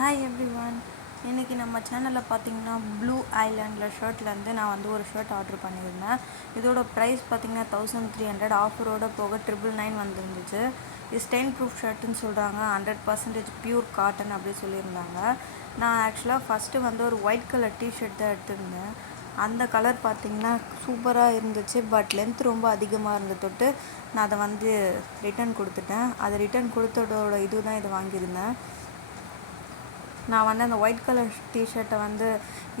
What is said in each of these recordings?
Hi everyone. இன்றைக்கி நம்ம சேனலில் பார்த்தீங்கன்னா ப்ளூ ஐலாண்டில் ஷர்ட்லேருந்து நான் வந்து ஒரு ஷர்ட் ஆர்டர் பண்ணியிருந்தேன். இதோட ப்ரைஸ் பார்த்தீங்கன்னா 1300, ஆஃபரோடு போக 999 வந்துருந்துச்சு. இது ஸ்டெயின் ப்ரூஃப் ஷர்ட்டுன்னு சொல்கிறாங்க, 100% பியூர் காட்டன் அப்படி சொல்லியிருந்தாங்க. நான் ஆக்சுவலாக ஃபஸ்ட்டு வந்து ஒரு ஒயிட் கலர் டிஷர்ட் தான் எடுத்திருந்தேன். அந்த கலர் பார்த்திங்கன்னா சூப்பராக இருந்துச்சு, பட் லென்த் ரொம்ப அதிகமாக இருந்த தொட்டு நான் அதை வந்து ரிட்டன் கொடுத்துட்டேன். அதை ரிட்டன் கொடுத்ததோட இது தான் இதை வாங்கியிருந்தேன். நான் வந்து அந்த ஒயிட் கலர் டிஷர்ட்டை வந்து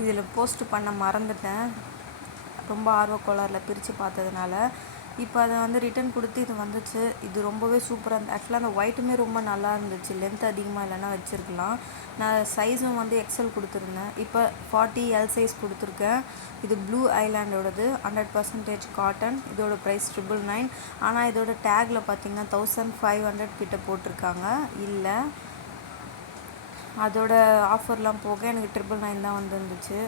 இதில் போஸ்ட் பண்ண மறந்துட்டேன், ரொம்ப ஆர்வக்கோளாறில் பிரித்து பார்த்ததுனால. இப்போ அதை வந்து ரிட்டன் கொடுத்து இது வந்துச்சு. இது ரொம்பவே சூப்பராக இருந்துச்சு. ஆக்சுவலாக அந்த ஒயிட்டுமே ரொம்ப நல்லா இருந்துச்சு, லென்த் அதிகமாக இல்லைன்னா வச்சுருக்கலாம். நான் சைஸும் வந்து எக்ஸல் கொடுத்துருந்தேன். இப்போ 40 எல் சைஸ் கொடுத்துருக்கேன். இது ப்ளூ ஐலாண்டோடது, 100% காட்டன். இதோட ப்ரைஸ் 999. ஆனால் இதோட டேக்கில் பார்த்திங்கன்னா 1500 கிட்ட போட்டிருக்காங்க. இல்லை, அதோட ஆஃபர்லாம் போக எனக்கு 999 தான் வந்துருந்துச்சு.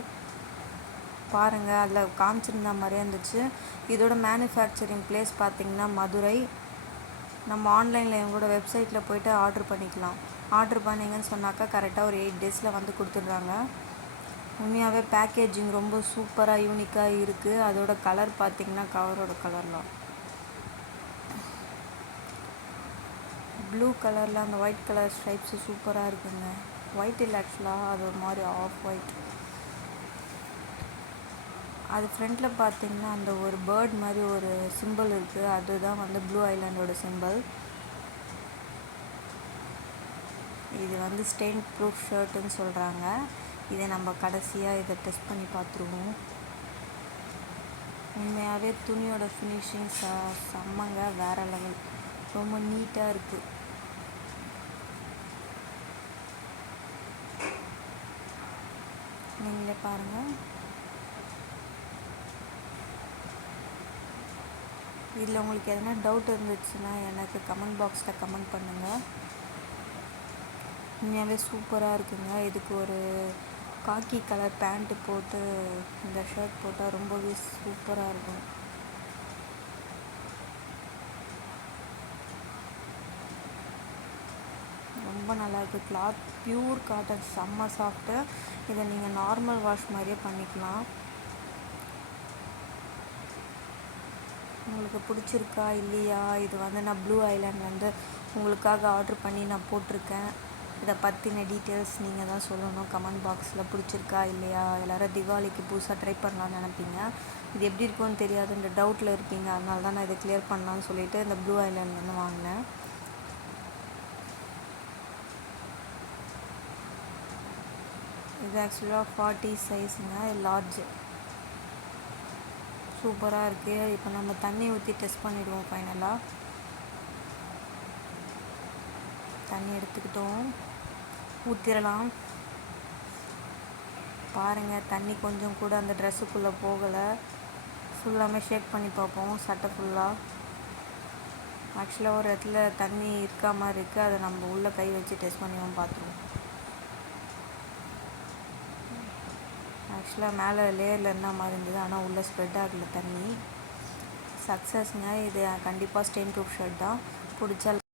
பாருங்கள், அதில் காமிச்சிருந்த மாதிரியே இருந்துச்சு. இதோட மேனுஃபேக்சரிங் பிளேஸ் பார்த்திங்கன்னா மதுரை. நம்ம ஆன்லைனில் எங்களோட வெப்சைட்டில் போய்ட்டு ஆர்டர் பண்ணிக்கலாம். ஆர்டர் பண்ணிங்கன்னு சொன்னாக்கா கரெக்டாக ஒரு 8 டேஸில் வந்து கொடுத்துட்றாங்க. உண்மையாகவே பேக்கேஜிங் ரொம்ப சூப்பராக யூனிக்காக இருக்குது. அதோட கலர் பார்த்திங்கன்னா கவரோட கலர்லாம் ப்ளூ கலரில் அந்த ஒயிட் கலர் ஸ்ட்ரைப்ஸு சூப்பராக இருக்குங்க. ஒயிட் இல்லை, ஆக்சுவலாக அது ஒரு மாதிரி ஆஃப் ஒயிட். அது ஃப்ரண்ட்டில் பார்த்திங்கன்னா அந்த ஒரு பேர்ட் மாதிரி ஒரு சிம்பிள் இருக்குது, அதுதான் வந்து ப்ளூ ஐலாண்டோட சிம்பிள். இது வந்து ஸ்டெயின் ப்ரூஃப் ஷர்ட்டுன்னு சொல்கிறாங்க. இதை நம்ம கடைசியாக இதை டெஸ்ட் பண்ணி பார்த்துருவோம். உண்மையாகவே துணியோட ஃபினிஷிங் செம்மங்க, வேறு லெவல், ரொம்ப நீட்டாக இருக்குது. நீங்களே பாருங்கள். இதில் உங்களுக்கு எதனா டவுட் இருந்துச்சுன்னா எனக்கு கமெண்ட் பாக்ஸில் கமெண்ட் பண்ணுங்கள். உண்மையாகவே சூப்பராக இருக்குங்க. இதுக்கு ஒரு காக்கி கலர் பேண்ட்டு போட்டு இந்த ஷர்ட் போட்டால் ரொம்பவே சூப்பராக இருக்கும். ரொம்ப நல்லாயிருக்கு. கிளாத் பியூர் காட்டன், செம்ம சாஃப்ட்டு. இதை நீங்கள் நார்மல் வாஷ் மாதிரியே பண்ணிக்கலாம். உங்களுக்கு பிடிச்சிருக்கா இல்லையா? இது வந்து நான் ப்ளூ ஐலாண்ட் வந்து உங்களுக்காக ஆர்டர் பண்ணி நான் போட்டிருக்கேன். இதை பற்றின டீட்டெயில்ஸ் நீங்கள் தான் சொல்லணும் கமெண்ட் பாக்ஸில். பிடிச்சிருக்கா இல்லையா? எல்லோரும் தீபாவளிக்கு புதுசாக ட்ரை பண்ணலான்னு நினைப்பீங்க. இது எப்படி இருக்கும்னு தெரியாதுன்ற டவுட்டில் இருப்பீங்க. அதனால தான் நான் இதை கிளியர் பண்ணலான்னு சொல்லிவிட்டு இந்த ப்ளூ ஐலாண்ட் வந்து வாங்கினேன். இது ஆக்சுவலாக 40 சைஸுங்க, லார்ஜ். சூப்பராக இருக்குது. இப்போ நம்ம தண்ணி ஊற்றி டெஸ்ட் பண்ணிவிடுவோம். ஃபைனலாக தண்ணி எடுத்துக்கிட்டோம், ஊற்றிடலாம். பாருங்கள், தண்ணி கொஞ்சம் கூட அந்த ட்ரெஸ்ஸுக்குள்ளே போகலை. ஃபுல்லாமே ஷேக் பண்ணி பார்ப்போம் சட்டை ஃபுல்லாக. ஆக்சுவலாக ஒரு இடத்துல தண்ணி இருக்கா மாதிரி இருக்குது, அதை நம்ம உள்ளே கை வச்சு டெஸ்ட் பண்ணிவோம், பார்த்துருவோம். ஆக்சுவலாக மேலே லேயரில் இருந்தால் மாதிரி இருந்தது, ஆனால் உள்ளே ஸ்ப்ரெட் ஆகலை தண்ணி. சக்ஸஸ்ங்க. இது கண்டிப்பாக ஸ்டெயின் ப்ரூஃப் ஷர்ட் தான். பிடிச்சா